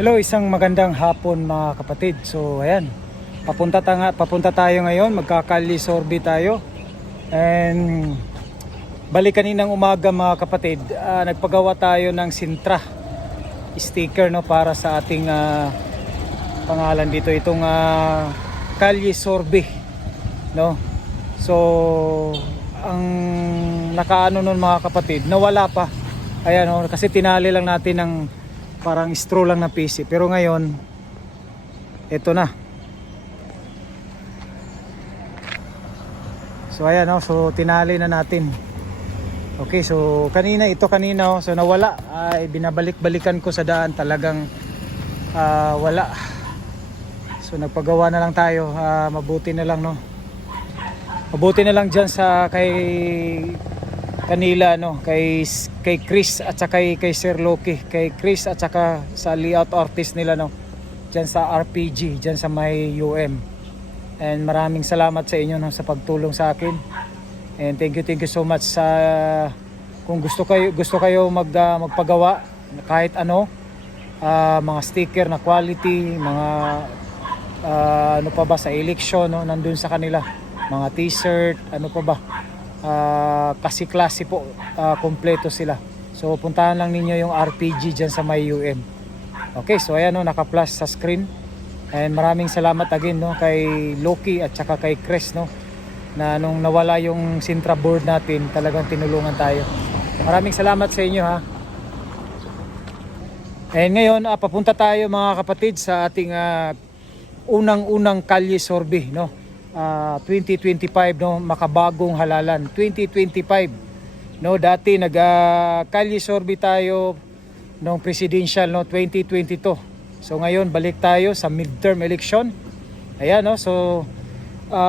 Hello, isang magandang hapon mga kapatid. So ayan, papunta tayo ngayon, magkakali sorbe tayo. And balik kaninang umaga mga kapatid, nagpagawa tayo ng Sintra sticker, no, para sa ating pangalan dito, itong Kalye Sorbe, no. So ang nakaano nun mga kapatid, nawala pa. Ayan, no, kasi tinali lang natin ng parang straw lang na PC, pero ngayon ito na. So ayan, no, so tinali na natin. Okay, so kanina so nawala, ay binabalik-balikan ko sa daan, talagang wala. So nagpagawa na lang tayo, mabuti na lang, no, mabuti na lang dyan sa kay kanila, no, kay Chris at saka kay Sir Loki, kay Chris at saka sa layout artist nila, no, dyan sa RPG, dyan sa may UM. And maraming salamat sa inyo, no, sa pagtulong sa akin. And thank you so much sa kung gusto kayo magpagawa kahit ano, mga sticker na quality, mga ano pa ba sa election, no, nandun sa kanila, mga t-shirt, ano pa ba, kasi klase po, kompleto sila. So puntahan lang ninyo yung RPG dyan sa may UM. Okay, so ayan, no, naka-plus sa screen. And maraming salamat again, no, kay Loki at saka kay Chris, no, na nung nawala yung Sintra board natin, talagang tinulungan tayo. Maraming salamat sa inyo, ha. And ngayon, papunta tayo mga kapatid sa ating unang-unang Kalye Sorbe, no. 2025, no, makabagong halalan 2025, no. Dati Kalye Sorbe tayo nung presidential, no, 2022. So ngayon balik tayo sa midterm election. Ayan, no, so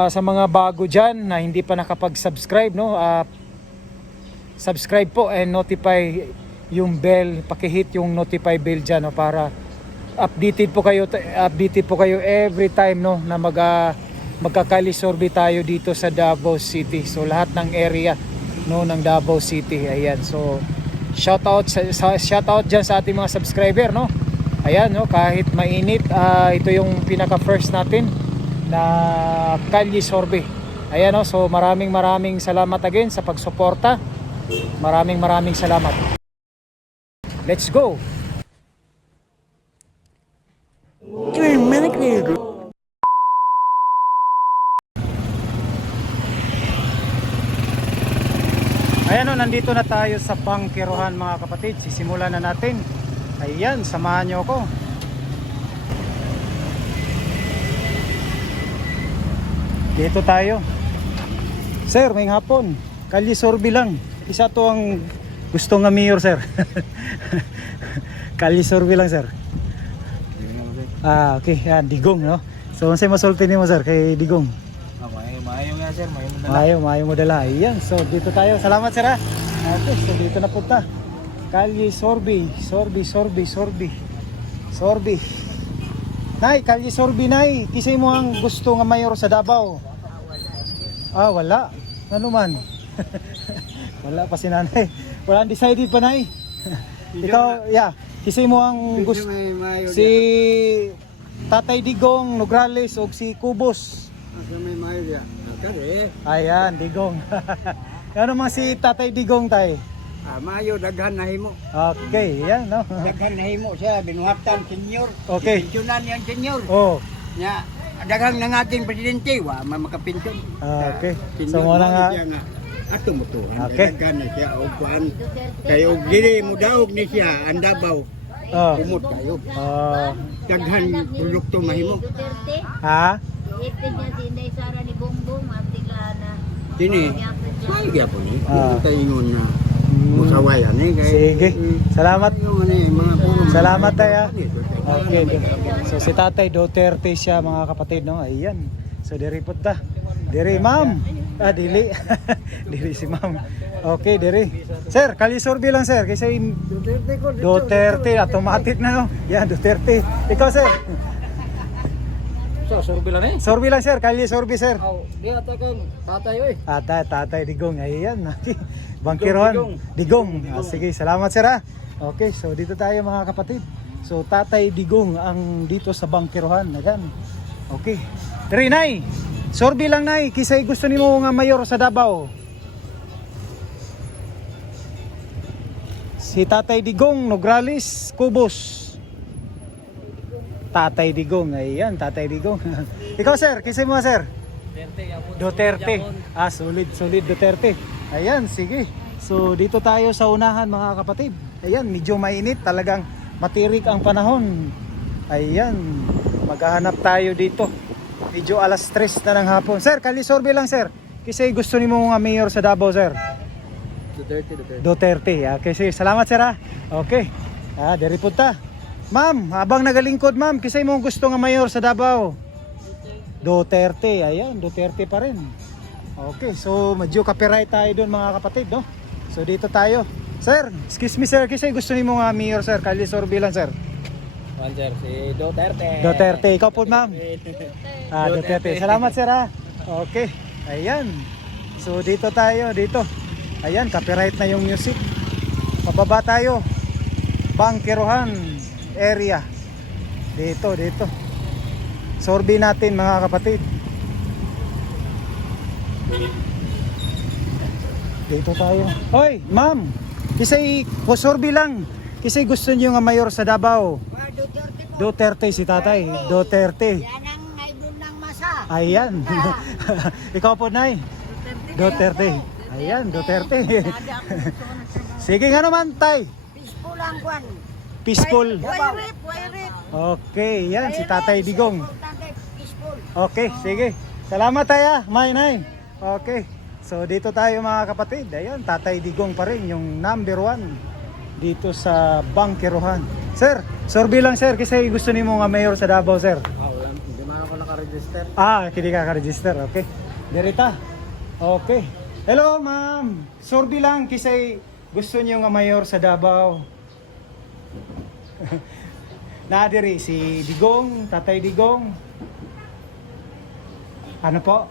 sa mga bago dyan na hindi pa nakapag-subscribe, no, subscribe po and notify yung bell, pakihit yung notify bell dyan, no, para updated po kayo every time, no, na magkakali sorbe tayo dito sa Davao City. So lahat ng area, no, ng Davao City. Ayan, so shout out dyan sa ating mga subscriber, no. Ayan, no, kahit mainit, ito yung pinaka first natin na Kalye Sorbe. Ayan, no, so maraming salamat again sa pagsuporta. Maraming salamat. Let's go. Ayan, no, nandito na tayo sa Pangkerohan mga kapatid. Sisimulan na natin. Ayan, samahan nyo ako. Dito tayo. Sir, may hapon. Kalye Sorbe lang. Isa to ang gusto nga mayor, sir. Kalye Sorbe lang, sir. Okay. Yan, Digong, no? So, unsay masulti nimo, sir, kay Digong? Maayo nga, sir. Maayo mo dala. Ayan, so dito tayo. Salamat, sir, ha. Okay, so dito na punta. Kalye Sorbe. Nay, Kalye Sorbe, nay. Kisay mo ang gusto nga mayor sa Davao? Wala. Ano man? Wala pa si nanay. Wala decided pa, nay. Ikaw, yeah. Kisay mo ang gusto. Si Tatay Digong, Nograles, o si Cubos. May mayo ya. Ayan, Digong. Ano man si Tatay Digong, tay? Mayo, daghan na himo. Okay, yan, no? Daghan na himo siya, binuhatan senior. Okay. Pensionan yang senior. Oh. Nya, daghang ng ating presidente, makapensyon. Okay. So mo na nga. Ato mo to. Okay. Daghan na siya, o kuan. Kayo, dili mo daog ni siya, ang Davao. Kumot kayo. Daghan produkto mahimo. Ha? Itin niya si Inday Sara ni Bongbong, Martilana. Dini, may gyapon ni. Kay ingon na musawayan ni kay. Sige. Salamat. Salamat, tay, ha. Okay. So si Tatay Duterte siya mga kapatid, no? Ayan. So diri punta. Diri, ma'am. Dili. Diri si ma'am. Okay, diri. Sir, Kalye Sorbe lang, sir. Kasi Duterte automatic na, no? Yan, Duterte. Ikaw, sir. So, sorbe lang eh. Sorbe lang, sir. Kalye Sorbe, sir. Di ata kang tatay oy. Tatay Digong. Ayan. Bangkiron. Digong. Sige, salamat, sir, ha. Okay, so dito tayo mga kapatid. So Tatay Digong ang dito sa bangkerohan. Ayan. Okay. Diri nay. Sorbi lang nay, kisay gusto nimo nga mayor sa Davao. Si Tatay Digong, Nograles, Cubos. Tatay Digong, ayan, Tatay Digong. Ikaw sir, kisay mo sir? Duterte. Ah, solid Duterte. Ayan, sige. So dito tayo sa unahan mga kapatid. Ayan, medyo mainit, talagang matirik ang panahon. Ayan, maghahanap tayo dito. Medyo alas 3 na ng hapon. Sir, kalisorbe lang sir. Kasi gusto ni mo nga mayor sa Davao sir. Duterte. Okay, sige. Salamat sir ha. Okay. Diri po ta. Ma'am, habang nagalingkod ma'am, kisay mo gusto nga mayor sa Davao? Duterte. Ayan, Duterte pa rin. Okay, so medyo copyright tayo doon mga kapatid, no? So dito tayo. Sir, excuse me sir, kisay gusto ni mo nga mayor sir? Kalisorbe lang sir. Sir, si Duterte. Duterte, ikaw po ma'am. Duterte. Salamat sir ha. Okay. Ayan. So dito tayo, dito. Ayan, copyright na yung music. Pababa tayo. Bangkerohan area. Dito. Sorbi natin mga kapatid. Dito tayo. Hoy, ma'am. Kisay, sorbi lang. Kisay gusto niyo nga mayor sa Davao. Duterte si tatay. Duterte. Yan ang idol ng masa. Ayan. Ikaw po, Nay. Duterte. Ayan, Duterte. Sige nga naman, tay. Peaceful ang kwan. Peaceful. Wairip. Okay, yan si Tatay Digong. Peaceful. Okay, sige. Salamat tayo, Nay. Okay. So dito tayo mga kapatid. Ayan, Tatay Digong pa rin yung number 1 dito sa Bangkerohan. Sir, sorbi lang sir kasi gusto nimo nga mayor sa Davao sir. Hindi man ako naka-register. Hindi ka ka-register. Okay. Dirita. Okay. Hello ma'am. Sorbi lang kasi gusto niyo nga mayor sa Davao. Nadiri si Digong, Tatay Digong. Ano po?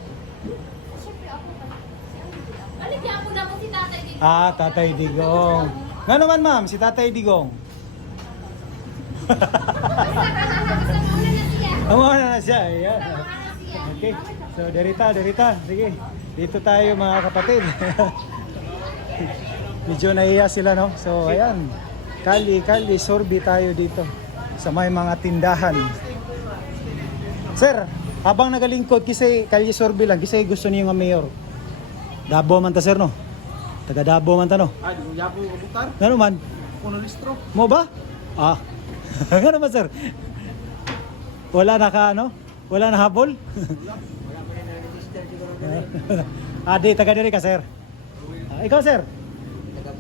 Aligyan mo na mo si Tatay dito. Tatay Digong. Nga naman ma'am, si Tatay Digong. Umuna na siya. Ayan. Okay. So, derita. Sige. Dito tayo mga kapatid. Medyo nahiya sila, no? So, ayan. Kali, sorbi tayo dito sa may mga tindahan. Sir, habang nagalingkod, kisay kali sorbi lang, kisay gusto niyo nga mayor. Davao man ta sir, no? Taga Davao man ta, no? Di ko yapo kabutar. Ano man? Kuno listro. Mo ba? Ano ba sir? Wala na ka ano? Wala na habol? Di taga diri ka sir. Ikaw sir? Taga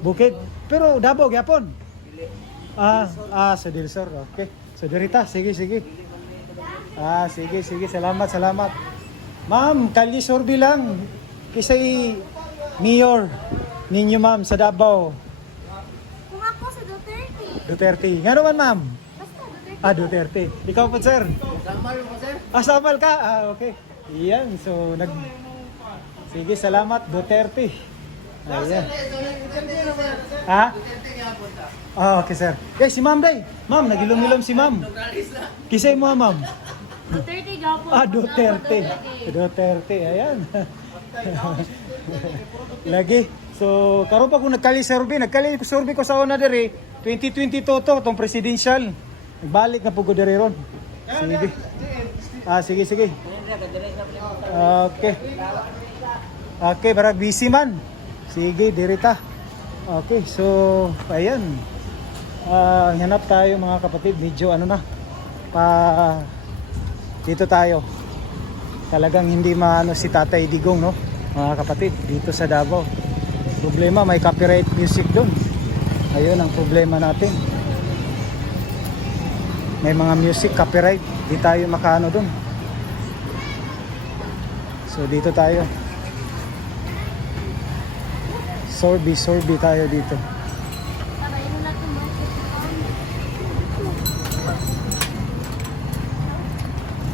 Bukid. Pero Davao gyapon. Sa Dilsor. Okay. So dirita, sige. Sige. Salamat. Ma'am, kalye sorbi lang. Kisay mayor ninyo ma'am sa Davao. Kung ako sa Duterte. Duterte. Nga naman ma'am? Basta Duterte. Duterte. Ikaw po sir? Samal mo sir. Samal ka? Okay. Iyan. So, sige, salamat. Duterte. Ayan. Okay, sir. Si ma'am day. Ma'am, nagilom-ilom si ma'am. Kisay mo, ma'am. Duterte gapo. Duterte. Ayan. Lagi. So, karon pa kung nagkali-survey ko sa una diri, 2022 tong presidential. Nagbalik na po ko diri ron. Sige. Sige. Okay, barag busy man. Sige, dirita. Okay, so ayan. Hanap tayo mga kapatid, medyo dito tayo. Talagang hindi maano si Tatay Digong, no? Mga kapatid, dito sa Davao. Problema, may copyright music doon. Ayun ang problema natin. May mga music copyright, di tayo makaano doon. So dito tayo. Sorbi tayo dito.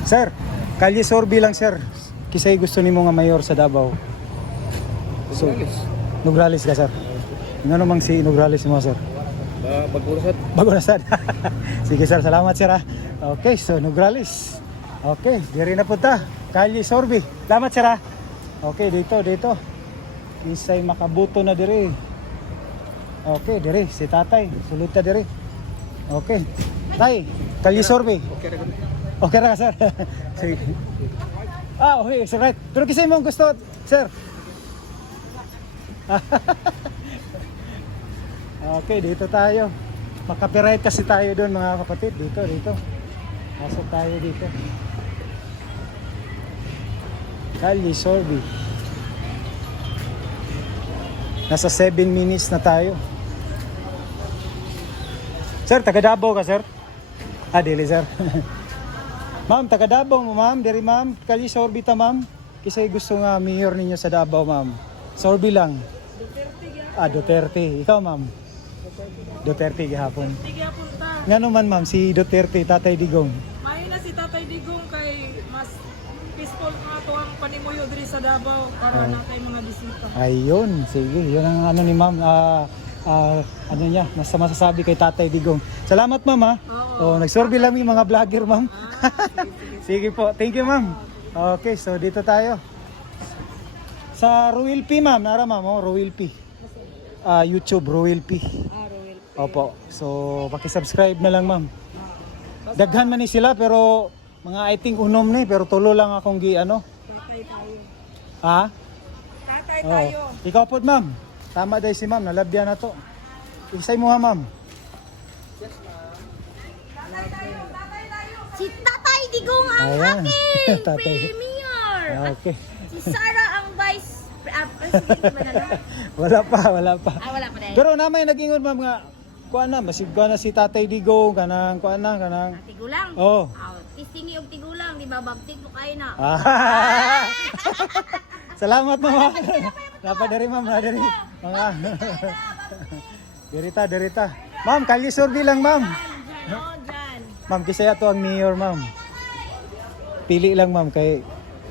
Sir, kalye sorbi lang sir. Kisay gusto nimo nga mayor sa Davao. So, Nograles ka sir. Nga namang si Nograles mo sir. Bagurasat. Bagurasan. Sige sir, salamat sir ha. Okay, so Nograles. Okay, diri na punta. Kalye Sorby. Salamat sir ha. Okay, dito. Isay makabuto na diri. Okay, diri si tatay. Sulod ta diri. Okay. Tay, Kalye Sorby. Okay ra ka sir. Sige. Okay, sir, right. Pero kisay mo gusto, sir. Okay, dito tayo. Maka-copyright kasi tayo doon mga kapatid. Dito. Pasok tayo dito. Kalye Sorby. Nasa 7 minutes na tayo. Sir, taga Davao ka, sir? Dili, sir. Ma'am, taga Davao mo, ma'am. Diri, ma'am. Kalye Sorby ta, ma'am. Kisay gusto nga mayor ninyo sa Davao, ma'am. Sorby lang. Duterte. Ikaw, ma'am. Duterte gihapon. Tigapon ta. Nga naman, ma'am, si Duterte, Tatay Digong. Mayo na si Tatay Digong kay mas peaceful nga to ang panimuyo diri sa Davao para natay mga bisita. Ayun, sige. Yun ang ano ni ma'am. Ano niya, nasa masasabi kay Tatay Digong. Salamat, ma'am, ha? Oo. Nagsorby lang yung mga vlogger, ma'am. Sige po. Thank you, ma'am. Okay, so dito tayo. Sa Ruel P, ma'am. Nara, ma'am, Ruel P. YouTube, Ruel P. Royal. Opo. So, paki-subscribe na lang, ma'am. Daghan man ni sila pero mga I think unom ni pero tulo lang akong ano. Tatay tayo. Ha? Tatay Oh. tayo. Ikaw po, ma'am. Tama dahil si ma'am, nalabyan na to. Isay mo ha, ma'am. Si Tatay Digong ang Ayan. aking Tatay. premier. Okay. Si Sarah ang vice president ba na? Wala pa. Wala pa rin. Pero namay nag-ingon, ma'am, nga kuan na, masigwa na si Tatay Digong, kanang kuan na, kanang Tigulang. Oh. Tistingi og tigulang, di ba bagtig mo kayo na. Salamat, ma'am. Napadari, ma'am, nadari. Mga Derita. Ma'am, Kalye Sorby lang, ma'am. Dyan. Ma'am, kisaya to ang mayor, ma'am. Pili lang, ma'am, kay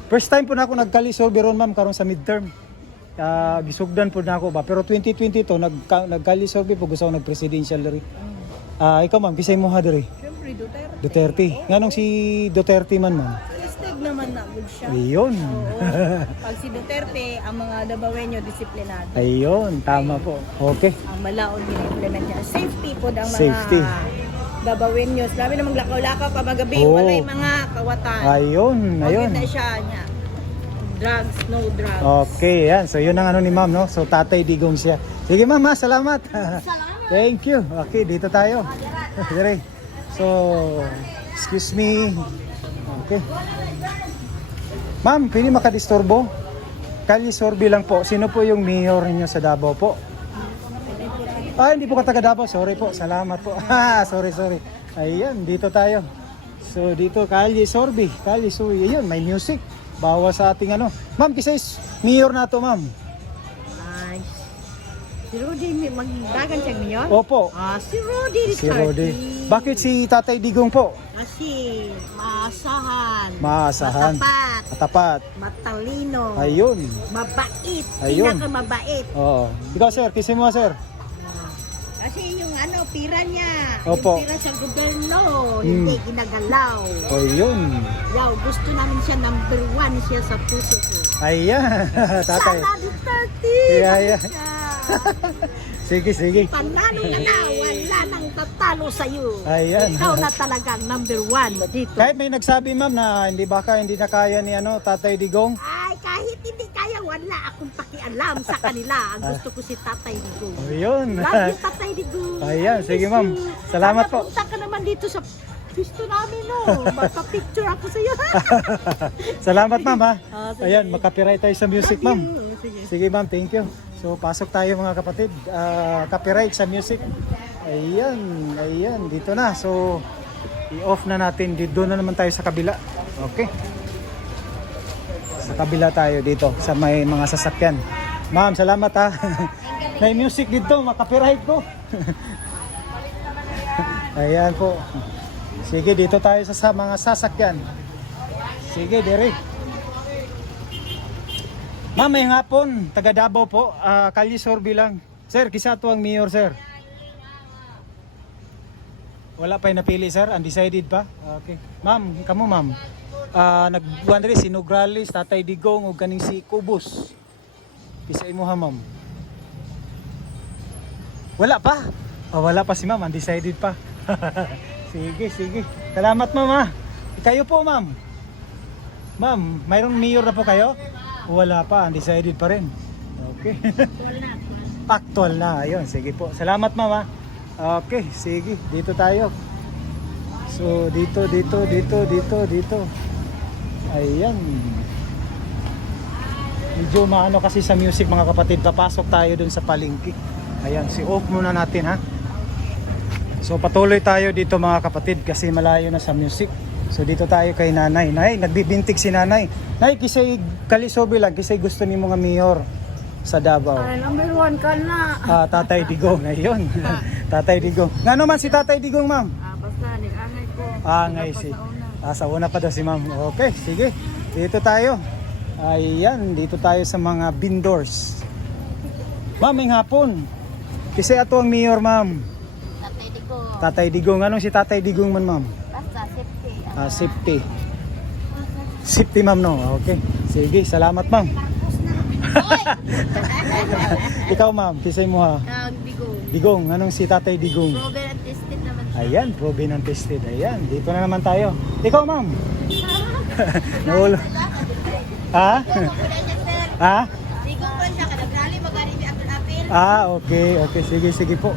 first time po na ako nag-Kalye Sorby ron, ma'am, karon sa midterm. Gisugdan po na ako ba, pero 2020 to nag-Kalye Sorby po, gusto ko nag-presidential diri. Ikaw, ma'am, kisay mo ha diri? Siyempre Duterte. Duterte. Nganong si Duterte man, ma'am? Tested naman na good siya. Ayun. Pag si Duterte, ang mga Davaoenyo disiplinado. Ayun, tama po. Okay. Ang malaon gini-implement niya. Safety po ang mga Safety. Davaoenyos. Labi namang lakaw-lakaw pa magabi. Oo. Walay mga kawatan. Ayun. Bakit na siya niya? Drugs, no drugs. Okay, yan. So yun ang ano ni ma'am, no? So Tatay Digong siya. Sige, ma'am, ha? Salamat. Thank you. Okay, dito tayo. Dire. So, excuse me. Okay. Ma'am, pwede makadisturbo? Kalye Sorby lang po. Sino po yung mayor ninyo sa Davao po? Hindi po ka taga Davao. Sorry po. Salamat po. Sorry. Ayan, dito tayo. So, dito, Kalye Sorby. Kalye Sorby. Ayun, may music. Bawa sa ating ano. Ma'am, kisay mayor na to, ma'am. Ay, si Rudy, magdagan siya ngayon? Opo. Si Rudy Si Rodi. Bakit si Tatay Digong po? Kasi maasahan, Maasahan. matapat, Matapat. matalino, Ayun. mabait, Ayun. pinakamabait. Oo. Ikaw, sir. Kisay mo, sir. Kasi yung pira niya, Opo. yung pira sa gobyerno, hindi ginagalaw. O, yun. Yaw, gusto namin siya number 1 siya sa puso ko. Ayan. Tatay. Sana Duterte! Yeah. Sige. Panalo na, wala nang tatalo sa'yo. Ayan. Ikaw na talagang number 1 dito. Kahit may nagsabi, ma'am, na hindi na kaya ni Tatay Digong. Ay, kahit hindi kaya, wala akong pakialam sa kanila. Ang gusto ko si Tatay Digong. Ayun. Love you, Tatay Digong. Ayan, sige, Miss ma'am. you. Salamat Sana po. punta ka naman dito sa pisto namin, no? Magpa-picture ako sa iyo. Salamat, ma'am, ha. Sige. Ayan, makapiright tayo sa music, ma'am. Sige. Sige, ma'am, thank you. So, pasok tayo mga kapatid. Copyright sa music. Ayan, dito na. So, i-off na natin. Doon na naman tayo sa kabila. Okay. Sa kabila tayo dito, sa may mga sasakyan. Ma'am, salamat, ha. May music dito, makapiright ko. Ayan po. Sige, dito tayo sa mga sasakyan. Sige, dire. Ma'am, may hapon, taga Davao po, Kalye Sorby lang. Sir, kisa to ang mayor, sir. Wala pa yung napili, sir? Undecided pa? Okay. Ma'am, kamo ma'am. Nagbuhan rin si Nograles, Tatay Digong, o kaning si Kubos. Kisa imo ha, ma'am. Wala pa? Wala pa si ma'am, undecided pa. Sige, sige. Salamat, ma'am ha. Kayo po, ma'am. Ma'am, mayroong mayor na po kayo? Wala pa, undecided pa rin. Okay. Actual na, ayun. Sige po. Salamat, ma'am ha. Okay, sige. Dito tayo. So, dito. Ayan. Medyo maano kasi sa music, mga kapatid. Papasok tayo dun sa palengke. Ayan, si-off muna natin ha. So, patuloy tayo dito mga kapatid kasi malayo na sa music. So, dito tayo kay nanay. Nay, nagbibintig si nanay. Nay, kisay kalisobi lang. Kisay gusto ni mga mayor sa Davao. Number 1 ka na. Tatay Digong, ayun. Tatay Digong. Nga naman si Tatay Digong, ma'am? Basta, nag-angay ko. Angay si. Sa una pa daw si ma'am. Okay, sige. Dito tayo. Ayan, dito tayo sa mga vendors. Ma'am, may hapon. Kasi ato ang mayor, ma'am. Tatay Digong. Tatay Digong. Anong si Tatay Digong man, ma'am? Basta, safety. Safety. Safety, ma'am, no? Okay. Sige, salamat, ma'am. Ikaw, ma'am, kisay mo ha. Digong. Digong, anong si Tatay Digong? Proven and tested naman siya. Ayan, proven and tested. Ayan, dito na naman tayo. Ikaw, ma'am. Naulo. Ha? Ha? Digong pa siya, kadagrali, magaling di apil-apil. Okay, okay. Sige, sige po.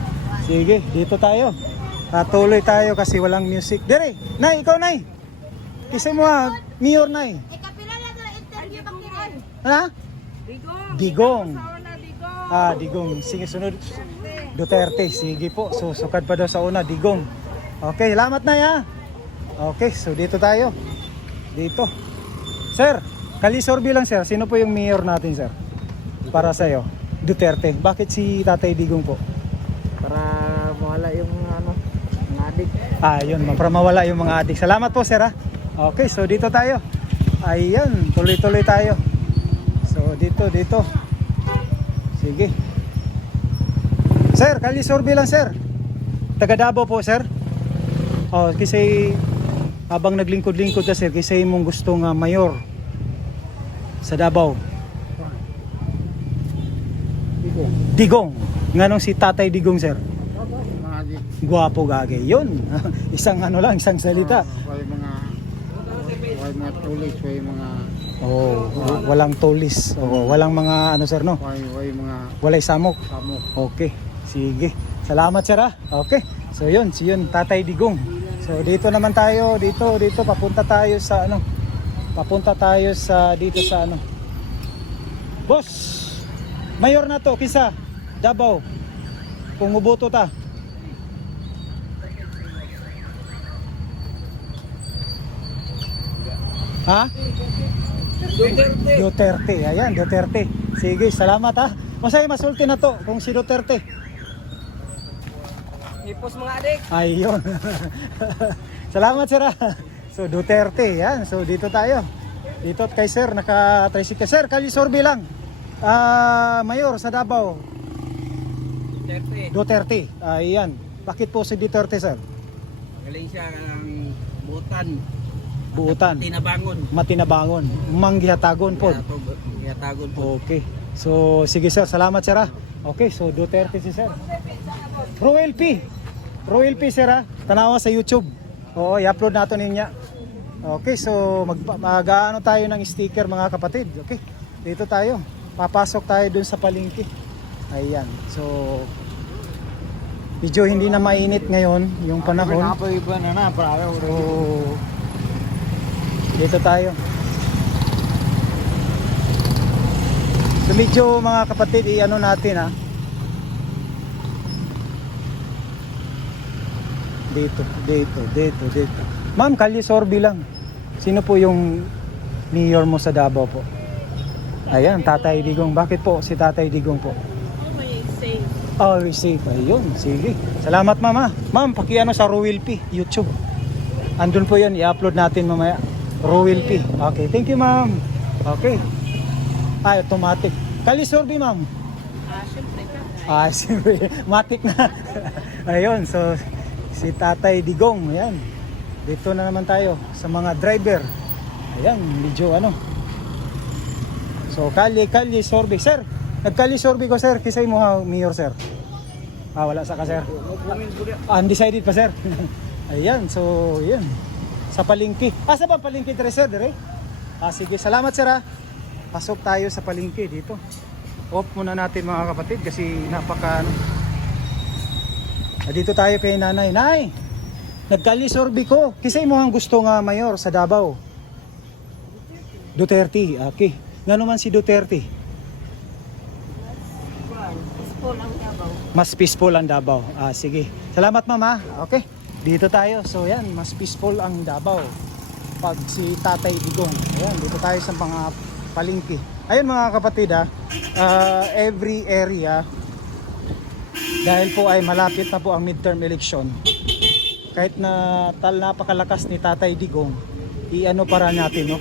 Sige, dito tayo. Tuloy tayo kasi walang music. Dire, Nay, ikaw, Nay. Kisay mo ha, Mayor, Nay. Kapila na ito interview bakiran. Ha? Digong. Digong. Digong. Sige, sunod. Duterte. Sige po. Susukad pa daw sa una. Digong. Okay, salamat na ya. Okay, so dito tayo. Dito. Sir, kalisorbi lang sir. Sino po yung mayor natin sir? Para sa'yo. Duterte. Bakit si Tatay Digong po? Para mawala yung mga adik. Yun. Para mawala yung mga adik. Salamat po sir ha. Okay, so dito tayo. Ayan, tuloy-tuloy tayo. So dito. Sige. Sir, kalisorbi lang sir. Taga Davao po sir. Kasi habang naglingkod-lingkod ka sir, kasi mong gustong mayor sa Davao. Digong. Nganong si Tatay Digong sir? Mga adik. Guwapo gagay. Yun. Isang isang salita. May mga tulis, may mga Walang tulis. Walang mga sir no? may mga Walay samok. samok. Okay. Sige. Salamat sir ha. Okay. So yun, Tatay Digong. So dito naman tayo, dito papunta tayo sa Papunta tayo sa dito sa Boss. Mayor na to, kisa Davao. Kung muboto ta. Ha? Duterte. Ayan, Duterte. Sige, salamat ha. Masaya masulti na to kung si Duterte. Ipos mga adik. Ayun. Salamat sir ha. So Duterte, yan. So dito tayo. Dito kay sir, naka-tricycle. Sir, kalisorbi lang. Mayor sa Davao. Duterte. Ayan. Bakit po si Duterte sir? Galing siya ng Buutan. Matinabangon. Manggihatagon po. Yatagon po. Okay. So sige sir, salamat sir ha. Okay, so Duterte si sir. Roel P sir ha. Tanawa sa YouTube. Oo, i-upload nato niya. Okay, so mag-ano tayo ng sticker mga kapatid. Okay. Dito tayo. Papasok tayo dun sa palengke. Ayan. So medyo hindi na mainit ngayon yung panahon. Iba na para So dito tayo. So medyo mga kapatid, natin ha. Dito. Ma'am, kalisorbi lang. Sino po yung mayor mo sa Davao po? Ayan, Tatay Digong. Bakit po si Tatay Digong po? Always safe. Ayun, sige. Salamat mama. Ma'am, sa Roel P YouTube. Andun po yan, i-upload natin mamaya. Roel P. Okay, thank you ma'am. Okay. Automatic. Kalisorbi ma'am. Siyempre. Matik na. Ayun, so Si Tatay Digong, ayan. Dito na naman tayo sa mga driver. Ayan, medyo ano. So, kalye sorbe. Sir, nagkalye sorbe ko, sir. Kisay mo ha, Mayor, sir. Wala sa ka, sir. Undecided pa, sir. Ayan, so, ayan. Sa palengke. Sa ba palengke, sir, dire? Sige, salamat, sir, ha. Pasok tayo sa palengke dito. Off muna natin, mga kapatid, kasi napaka ano. Dito tayo kay nanay. Nay, nagkali sorbi ko. Kisay mo ang gusto nga mayor sa Davao? Duterte. Okay. Nga naman si Duterte? Peaceful ang Davao. Mas peaceful ang Davao. Sige. Salamat, mama. Okay. Dito tayo. So yan, mas peaceful ang Davao. Pag si Tatay Digong. Ayan, dito tayo sa mga palengke. Ayun, mga kapatid, every area, dahil po ay malapit na po ang midterm election, kahit na napakalakas ni Tatay Digong, i-ano para natin, no?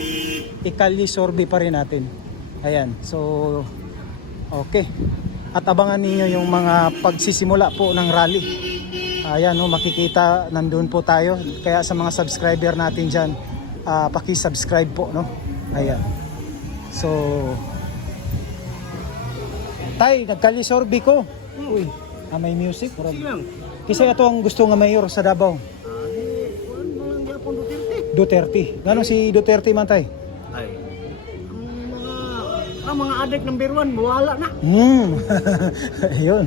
Ikalye sorbe pa rin natin. Ayan, so okay. At abangan ninyo yung mga pagsisimula po ng rally. Ayan, no, makikita nandun po tayo. Kaya sa mga subscriber natin dyan, paki-subscribe po, no? Ayan. So, tay, nagkalye sorbe ko. Uy, may music. Kasi ito ang gusto nga mayor sa Davao. Duterte. Gano'n si Duterte man, tay? Ay. Ang mga adik number 1, wala na. Ayun.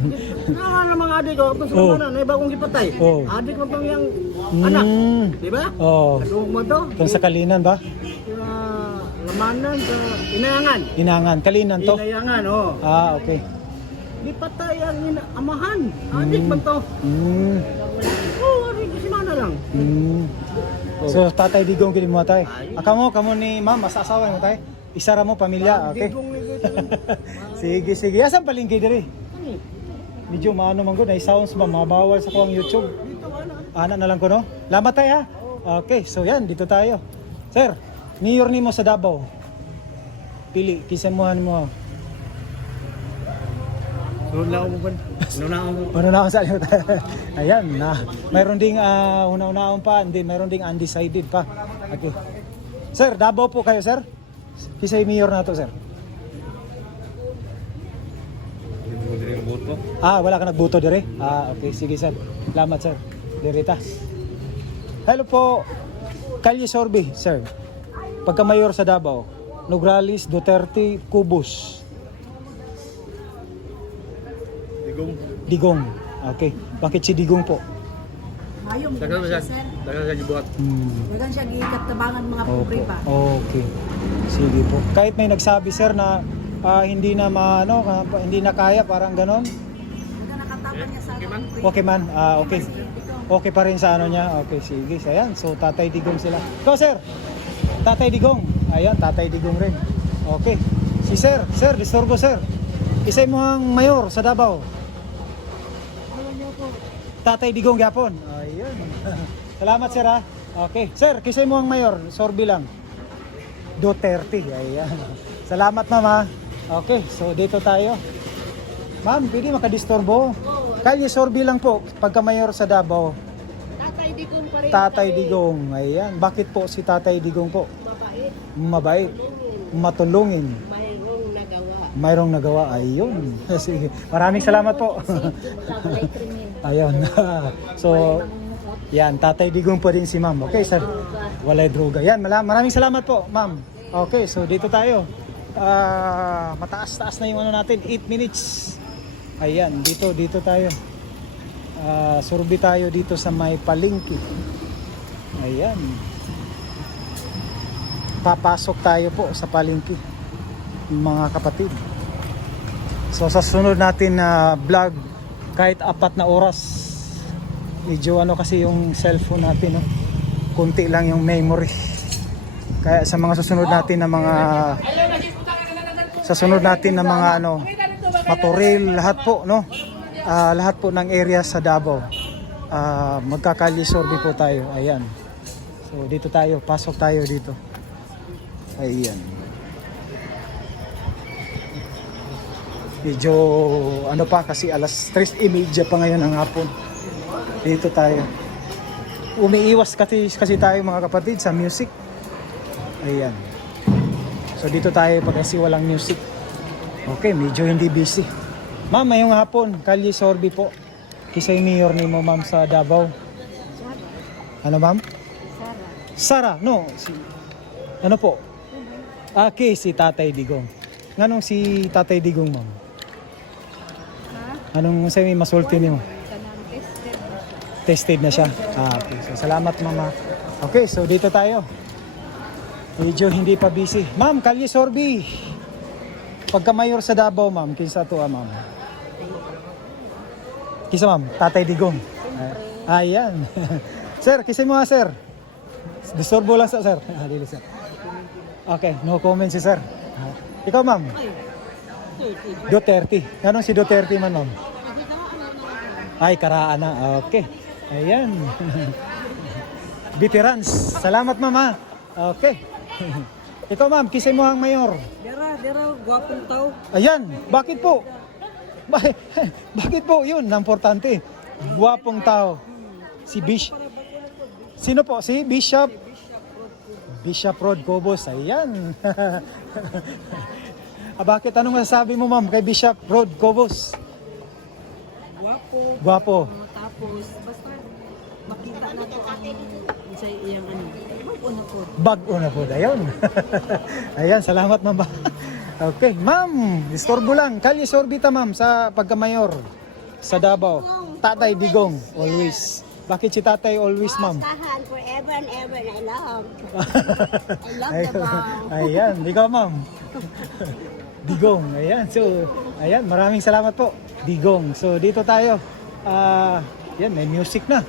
Ang mga adik ko, kung saan na, may bagong ipatay. Adik mo pang yung anak. Di ba? Kaduhog mo to. Kung sa Kalinan ba? Lamanan sa Inayangan. Inangan. Kalinan to? Inayangan, Okay. Di patay ang amahan. Adik ba to? Adik si mana lang. So, Tatay Digong kini mo, tay? Kamo ni ma'am, masasawa mo, tay? Isara mo pamilya, okay? Sige. Asan palengke diri? Medyo maano man gud, ay sounds ba mabawal sa kuang YouTube. Ana na lang ko, no? Lamat tay, ha. Okay, so yan, dito tayo. Sir, mayor nimo sa Davao. Pili, kisamuhan mo. Una na ako sa iyo. Ayan na. Mayroon ding una-unaon pa, hindi mayroon ding undecided pa. Okay. Sir, Davao po kayo, sir? Kisay mayor na to, sir? Wala ka nagboto dire? Okay, sige, sir. Salamat, sir. Dirita. Hello po. Kalye sorbe, sir. Pagka mayor sa Davao, Nograles, Duterte, Cubos. Digong. Okay. Bakit si Digong po? Mayong siya, sir. Dagan siya gikatabangan mga pobre pa. Okay. Sige po. Kahit may nagsabi, sir, na hindi na hindi na kaya, parang ganon. Dagan nakataban niya sa pobre. Okay man. Okay. Okay pa rin sa ano niya. Okay, sige. Ayan. So, Tatay Digong sila. Ikaw, sir. Tatay Digong. Ayan, Tatay Digong rin. Okay. Si sir. Sir, disturbo, sir. Isay mo ang mayor sa Davao. Tatay Digong yapon. Ayun. Salamat, sir, ha. Okay. Sir, kisay mo ang mayor. Sorbi lang. Duterte. Ayan. Salamat, ma'am, ha. Okay. So, dito tayo. Ma'am, pwede makadisturbo. Kalye sorbi lang po. Pagka mayor sa Davao. Tatay Digong pa rin. Tatay Digong. Ayan. Bakit po si Tatay Digong po? Mabait. Matulungin. Mayroong nagawa. Ayun. Sige. Maraming salamat po. Ayun. So, yan. Tatay Digong po din si ma'am. Okay, sir. Walay droga. Yan. Maraming salamat po, ma'am. Okay, so dito tayo. Mataas-taas na yung ano natin. 8 minutes. Ayan. Dito tayo. Survey tayo dito sa may palengke. Ayan. Papasok tayo po sa palengke, mga kapatid. So sa sunod natin na vlog, kahit 4 na oras, medyo ano kasi yung cellphone natin, no? Kunti lang yung memory. Kaya sa mga susunod natin na mga Matoril, lahat po, no? Lahat po ng area sa Davao, magkakalye sorbe po tayo. Ayan. So dito tayo, pasok tayo dito. Ayan. Medyo ano pa kasi alas 3:30 pa ngayon ng hapon. Dito tayo. umiiwas kasi tayo mga kapatid sa music. Ayan. So dito tayo pag kasi walang music. Okay, medyo hindi busy. Ma'am, ngayong hapon, Kalye Sorby po. Kisay mayor ni mo ma'am sa Davao. Ano ma'am? Sara. No. Ano po? Okay, si Tatay Digong. Nganong si Tatay Digong ma'am? Anong sa'yo masulti niyo? Tested na siya. Okay. So, salamat mama. Okay, so dito tayo. Medyo hindi pa busy. Ma'am, Kalye Sorby. Pagka mayor sa Davao, ma'am, kinsa to ma'am? Kisa ma'am, Tatay Digong. Ayan. Sir, kisa mo sir. Disturbo lang sa sir. Dili sir. Okay, no comment si sir. Ikaw ma'am? Duterte. Anong si Duterte man ma'am? Ay, karaan na. Okay. Ayan. Veterans. Salamat mama. Okay. Ikaw ma'am, kisay mo ang mayor. Dera, gwapong tao. Ayan, bakit po? Bakit po? Yun, importante. Guwapong tao. Si Bishop. Sino po? Si Bishop? Bishop Rod Cobos. Ayan. Bakit? Anong masasabi mo ma'am kay Bishop Rod Cobos? Guwapo. Tapos, basta makita na to ang sa iyang bago na po. Bago na po. Ayun. Ayan, salamat ma'am. Okay, ma'am, disturbo lang. Kalye Sorby ta ma'am sa pagkamayor sa Davao. Tatay Digong, always. Bakit si Tatay always ma'am? Tahan forever and ever. I love. I love Ayan, Davao. ayan, ikaw ma'am. Digong, ayan. So, ayan, maraming salamat po. Digong. So, dito tayo. Yan, may music na.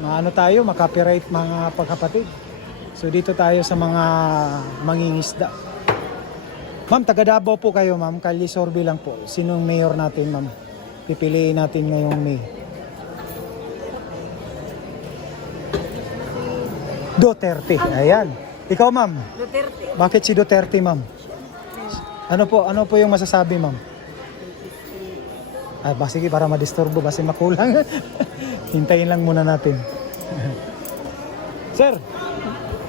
Maano tayo, makopyright mga pagkapatid. So, dito tayo sa mga mangingisda. Ma'am, taga Davao po kayo, ma'am. Kalye Sorby lang po. Sinong mayor natin, ma'am? Pipiliin natin ngayong May. Duterte. Ayan. Ikaw, ma'am. Duterte. Bakit si Duterte, ma'am? Ano po yung masasabi, ma'am? Sige, para ma-disturbo, basi makulang. Hintayin lang muna natin. Sir,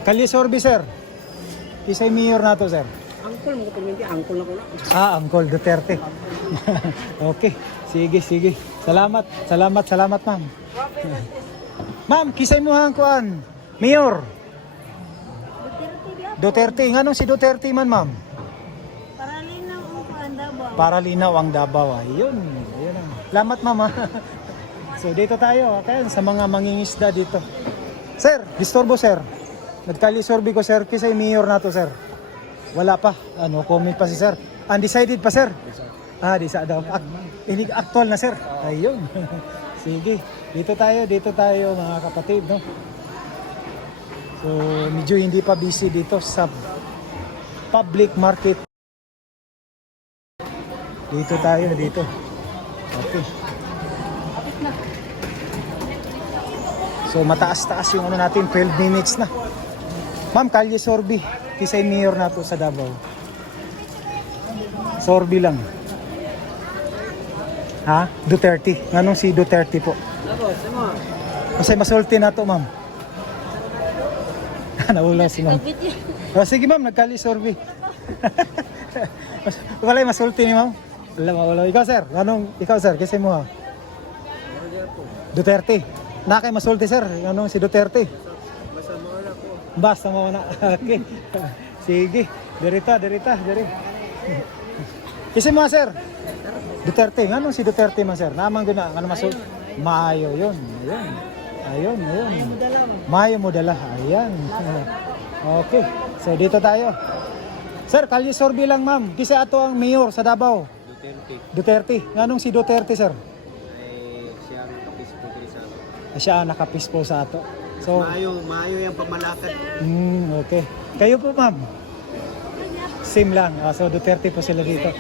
Kalye Sorby, sir. Isa'y mayor na to, sir. Angkol mo kapag angkol na ko na. Uncle Duterte. Okay, sige. Salamat, ma'am. Ma'am, kisay mo hang kuan. Mayor. Duterte. Nganong si Duterte man, ma'am? Para linaw ang Davao. Ayun. Salamat, mama. So, dito tayo. Okay, sa mga mangingisda dito. Sir, disturbo, sir. Nagkali Sorby ko, sir. Kisay mayor na to, sir. Wala pa. Comment pa si sir. Undecided pa, sir. Di sa daw. Actual na, sir. Ayun. Sige. Dito tayo, mga kapatid, no? So, medyo hindi pa busy dito sa public market. Dito tayo. Okay. So, mataas-taas yung natin. 12 minutes na. Ma'am, Kalye Sorby. Kisay mayor na to sa Davao. Sorby lang. Duterte. Nganong si Duterte po? Kasi masulti na to, ma'am. Nawala si ma'am. Sige, ma'am, nagkali Sorby. Wala yung masulti ni ma'am. Wala. Ikaw, sir. Ikaw, sir, kasi mo ha? Duterte. Nakay masulti, sir. Si Duterte? Basta mo na. Okay. Sige. Dirita. Kasi mo, sir. Duterte. Anong si Duterte man, sir? Naman guna. Ano masulti? Maayo yun. Ayun. Maayo mo dala. Ayan. Okay. So, dito tayo. Sir, Kalye Sorby lang, ma'am. Kisa ato ang mayor sa Davao. Duterte. Anong si Duterte, sir? Siya nakapispo sa ato. So, Maayo yung pamalakad. Okay. Kayo po, ma'am? Same lang. So, Duterte po sila dito.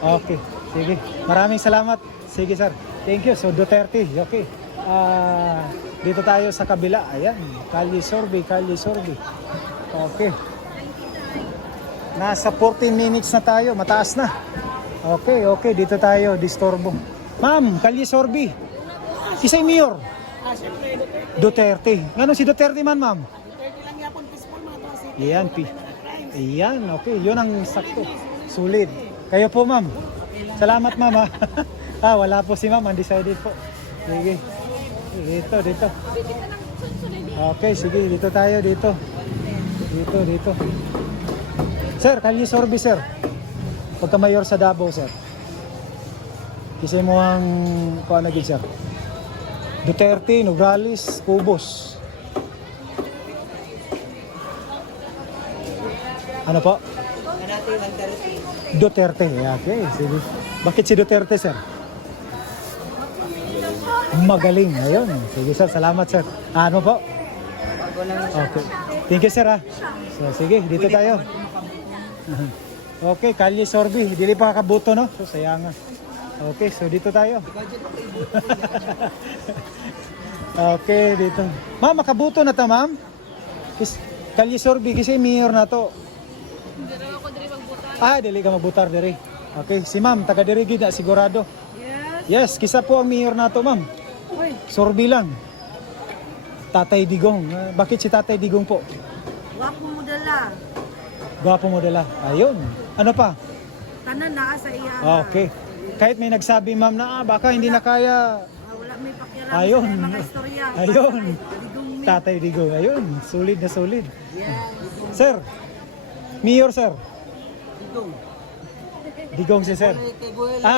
Okay. Sige. Maraming salamat. Sige, sir. Thank you. So, Duterte. Okay. Dito tayo sa kabila. Ayan. Kalye Sorby. Okay. Nasa 14 minutes na tayo. Mataas na. Okay. Dito tayo. Disturbo. Ma'am, Kalye Sorby. Kisay mayor. Siyempre, Duterte. Ngano si Duterte man, ma'am? Duterte lang yapon peaceful mga to si. Iyan, Iyan, okay. Yun ang sakto. Sulit. Kayo po, ma'am. Salamat, ma'am. Wala po si ma'am. Undecided po. Sige. Dito. Okay, sige. Dito tayo, dito. Dito. Sir, Kalye Sorbi, sir. Pagka-mayor sa Davao, sir. Kasi mo ang kuha na sir. Duterte, Nograles, Cubos. Ano po? Duterte. Okay, sige. Bakit si Duterte, sir? Magaling. Ayun. Sige, sir. Salamat, sir. Ano po? Okay. Thank you, sir. So, sige, dito tayo. Okay, Kalye Sorbi. Dili pa kabuto, no? So, sayang. Okay, so dito tayo. Okay, dito. Ma'am, makabuto na ta, ma'am? Kalye Sorbi, kasi mayor na to. Dili ka magbutar diri. Okay, si ma'am, taga diri gid na sigurado. Yes, kisa po ang mayor na to, ma'am. Sorbi lang. Tatay Digong. Bakit si Tatay Digong po? Wapo mo dala. Gwapo mo dala. Ayun. Ano pa? Tanan naa sa iya. Okay. Kahit may nagsabi, ma'am, na baka hindi na kaya. Wala may pakialam Ayun. sa mga istorya. Ayun. Digong mi. Tatay Digong. Ayun. Solid na solid. Sir. Mayor, sir. Digong si sir.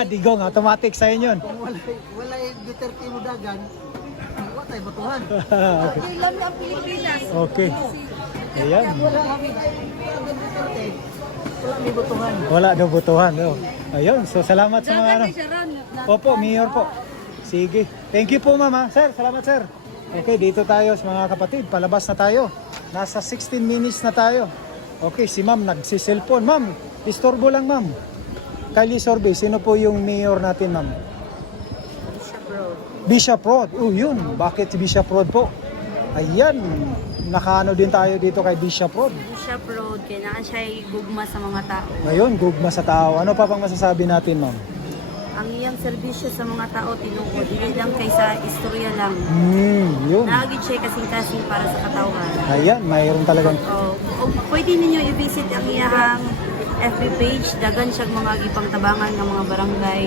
Digong. Automatic sa inyo yun. Wala Duterte mo dagan. Wa tay botohan. Okay. Ilan ang Pilipinas. Okay. Ayan. Wala may botohan. Wala daw butuhan. Oh. Ayun. So, salamat sa mga ano. Opo, mayor po. Sige. Thank you po, ma'am. Sir, salamat, sir. Okay, dito tayo mga kapatid. Palabas na tayo. Nasa 16 minutes na tayo. Okay, si ma'am nagsiselfon. Ma'am, istorbo lang, ma'am. Kalye Sorbi, sino po yung mayor natin, ma'am? Bishop Road. Yun. Bakit si Bishop Road po? Ayan. Nakaano din tayo dito kay Bishop Road. Bishop Road, kailangan siya gugma sa mga tao. Ngayon, gugma sa tao. Ano pa bang masasabi natin, ma'am? Ang iyang serbisyo sa mga tao tinuod, hindi lang kaysa istorya lang. Yun. Naagid siya kasing-kasing para sa katawhan. Ayan, mayroon talagang. Pwede ninyo i-visit ang iyang FB page, dagan siya mga gipangtabangan ng mga barangay.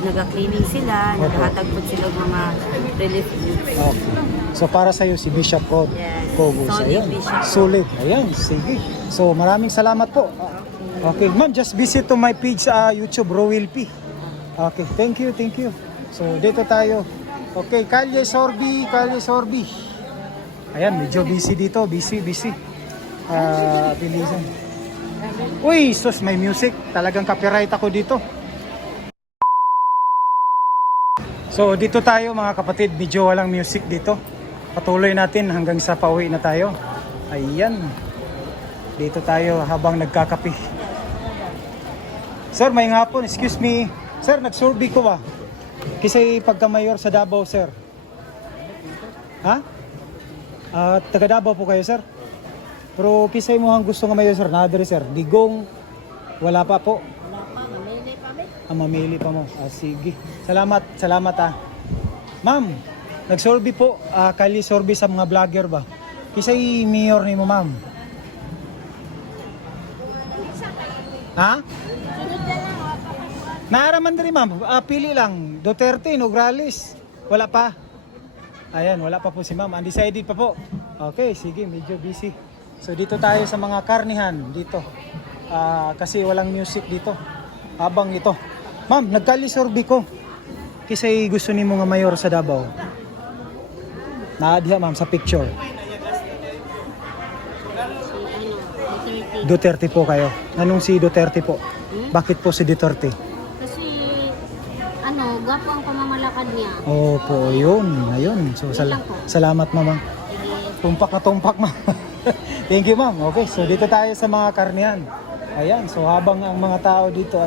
Naga-cleaning sila, naghatag po sila ng mga relief goods. Okay. So para sa iyo si Bishop Road. Yes. Cobos. Solid Ayan. Bishop. Solid. Ayan, sige. So maraming salamat po. Okay, ma'am, just visit to my page sa YouTube, Rowell P. Okay, thank you. So dito tayo. Okay, Kalye Sorbi. Ayan, medyo busy dito. Busy. Bilisan. Uy, sus, may music. Talagang copyright ako dito. So dito tayo mga kapatid, medyo walang music dito. Patuloy natin hanggang sa pauwi na tayo. Ayan. Dito tayo habang nagkakape. Sir, may hapon, excuse me. Sir, nag-survey ko ba? Kasi pagka-mayor sa Davao, sir. Ha? Taga Davao po kayo, sir? Pero kisay mo ang gusto nga mayor, sir. Nadre, sir. Digong, wala pa po. Mamili pa mo. Sige. Salamat Ma'am, nag-survey po. Kalye survey sa mga vlogger ba? Kisay mayor ni mo, ma'am. Ha? Naaraman din, ma'am. Pili lang. Duterte, Nograles. Wala pa. Ayan, wala pa po si ma'am. Undecided pa po. Okay, sige. Medyo busy. So dito tayo sa mga karnihan. Dito. Kasi walang music dito. Habang ito. Ma'am, nagkalye survey ko. Kasi gusto ni mo nga mayor sa Davao. Naadiha, ma'am, sa picture. Duterte po kayo. Anong si Duterte po? Bakit po si Duterte? Kasi, gwapo ang pamamalakad niya. Opo, yun. Ayun. So, salamat, ma'am. Tumpak na tumpak, ma'am. Thank you, ma'am. Okay, so dito tayo sa mga karnihan. Ayan, so habang ang mga tao dito,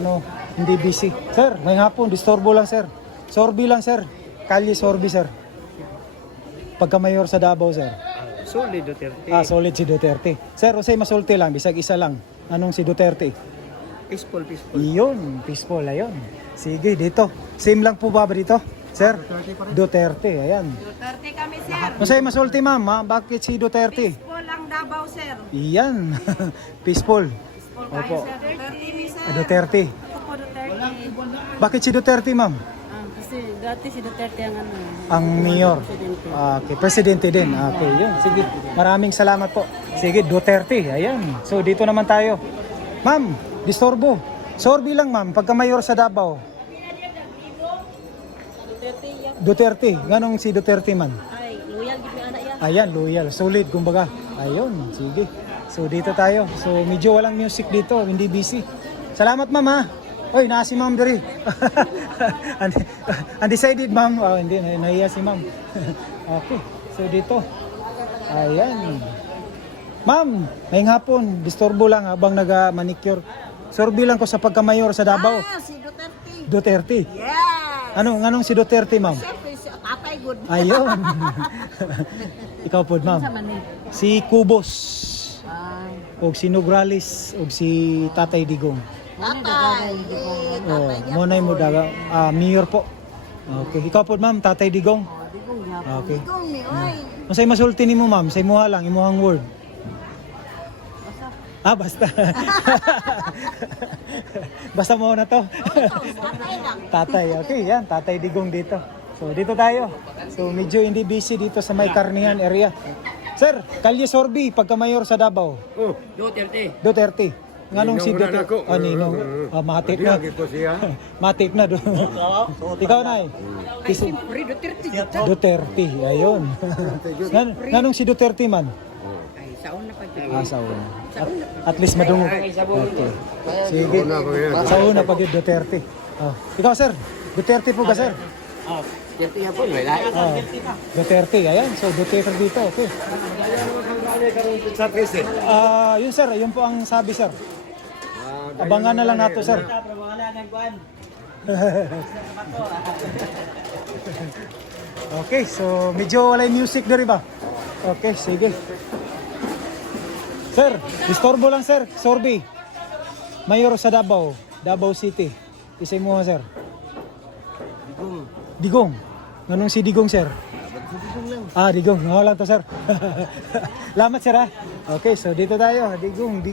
hindi busy. Sir, may hapon, disturbo lang, sir. Sorbi lang, sir. Kalye Sorbi, sir. Pagka-mayor sa Davao, sir. Solid Duterte. Solid si Duterte. Sir, usay masulti lang, bisag isa lang. Anong si Duterte? Peaceful. Iyon, peaceful, ayun. Sige, dito. Same lang po ba dito? Sir? Duterte, ayan. Duterte kami, sir. Masay masulti ma'am, ha? Bakit si Duterte? Peaceful ang Davao, sir. Iyan. Peaceful. Peaceful Opo. kayo, sir. Duterte, mi, sir. Duterte. Ako po, Duterte. Bakit si Duterte ma'am? Kasi dati si Duterte ang ano. Ang mayor. Okay, presidente din. Okay, yun. Sige, maraming salamat po. Sige, Duterte. Ayan. So, dito naman tayo. Ma'am, disturbo. Sorby lang ma'am, pagka mayor sa Davao. Duterte. Ganong si Duterte man? Ay, loyal gid mi anak ya. Ayan, loyal. Solid, kumbaga. Ayun, sige. So, dito tayo. So, medyo walang music dito. Hindi busy. Salamat ma'am ha. Oy, naa si ma'am diri. Undecided ma'am. Oh, hindi, nahiya si ma'am. Okay. So, dito. Ayan. Ma'am, ngayong hapon, disturbo lang habang nag-manicure. Sorby lang ko sa pagkamayor sa Davao. Si Duterte. Duterte. Yes. Anong si Duterte, ma'am? Siyempre, si Tatay Good. Ayun. Ikaw po, ma'am. Si Cubos. O si Nograles. O si Tatay Digong. Tatay. Oh, monay mo daga. Mayor po. Okay. Ikaw po, ma'am. Tatay Digong. Okay. Kung ni, oy. Masay masulti ni mo, ma'am. Sa imuha lang. Imuhang word. Basta. Basta mo na to. Tatay lang. Tatay, okay, yan. Tatay Digong dito. So, dito tayo. So, medyo hindi busy dito sa may Carnihan area. Sir, Kalye Sorby, pagka-mayor sa Davao. Oh, Duterte. Duterte. Nganong si Ninong na Duterte? ako. Ninong. Matik na. Ito siya. Matik na. Ikaw na eh. Siyempre, Duterte. Duterte, ayun. Nganong si Duterte man? Ay, saon na pag Sa una. At least madungog. Okay. Sige. Sa una pag yung Duterte. Oh. Ikaw sir, Duterte po ka sir? Duterte nga po, wala. Oh. Duterte, ayan. So Duterte dito, okay. Sa president. Yun sir, yun po ang sabi sir. Abangan na lang nato sir. Okay, so medyo wala yung music na rin ba? Okay, sige. Sir, disturbo lang sir, Sorby. Mayor sa Davao, Davao City. Isay mo nga sir. Digong. Ganun si Digong sir? Digong. Nga lang to sir. Lamat sir ha. Okay, so dito tayo. Digong.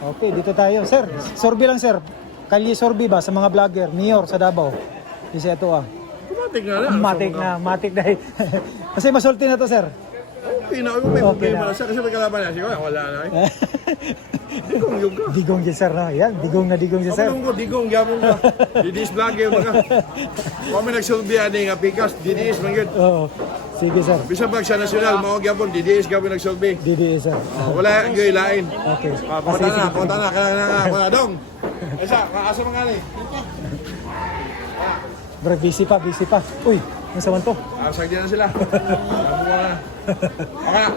Okay, dito tayo. Sir, Sorby lang sir. Kalye Sorby ba sa mga vlogger? Mayor sa Davao. Isa ito Matik na. Kasi masulti na to sir. Okay na, may problema na siya kasi may kalaban na siya. Wala na eh. Digong yung ka. Digong si sir na. Yan, digong si sir. Ako digong, gyapon ka. Didis vlogger mga. Kung may nagsulbihan nga pikas, didis man yun. Oo. Sige sir. Bisa pag sa nasyonal, mga gyapon, didis gyapon nagsulbi. Didi sir. Wala yung lain. Okay. Punta na, kaya dong. Isa, kaasa mga ni. Bro, busy pa. Uy, nasa man to? Sagdiyan na sila. Sabi mo na.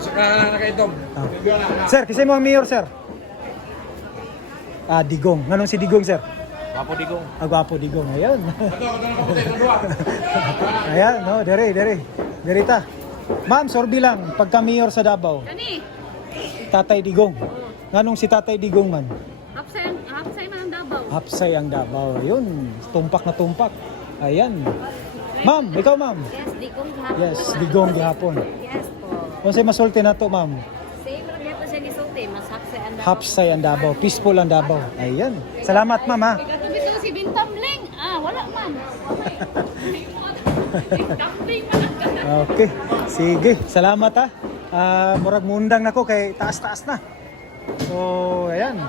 Saka na kay Tom. Sir, kisay mo ang mayor sir? Digong. Anong si Digong sir? Gwapo digong. Gwapo Digong. Ayan. Ito. Ayan, no, dere ta. Ma'am, sorbi lang, pagka mayor sa Davao, Kani, Tatay Digong. Nganong si Tatay Digong man? hapsay man ang Davao. Hapsay ang Davao. Ayun, tumpak na tumpak. Ayan. Ma'am, ikaw ma'am. Yes, Digong gihapon. Yes, Digong gihapon. Yes po. Kung sa'yo masulti na to ma'am, Same lang yato siya ni Sote, mas hapsay ang Davao. hapsay ang Davao, peaceful ang Davao. Ayan. Salamat ma'am ha. Katong dito si Bintamling. Wala man. Bintamling man ang Okay, sige. Salamat ha. Murag mundang nako kay taas-taas na. So, ayan.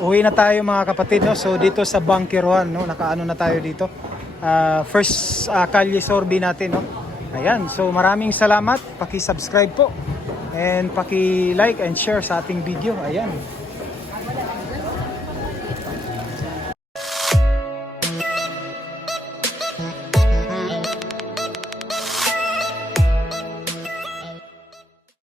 Uwi na tayo mga kapatid, no? So dito sa Bangkiruan, no? Nakaano na tayo dito. First Kalye Sorby natin, no? Ayan. So maraming salamat. Paki-subscribe po and paki-like and share sa ating video. Ayan.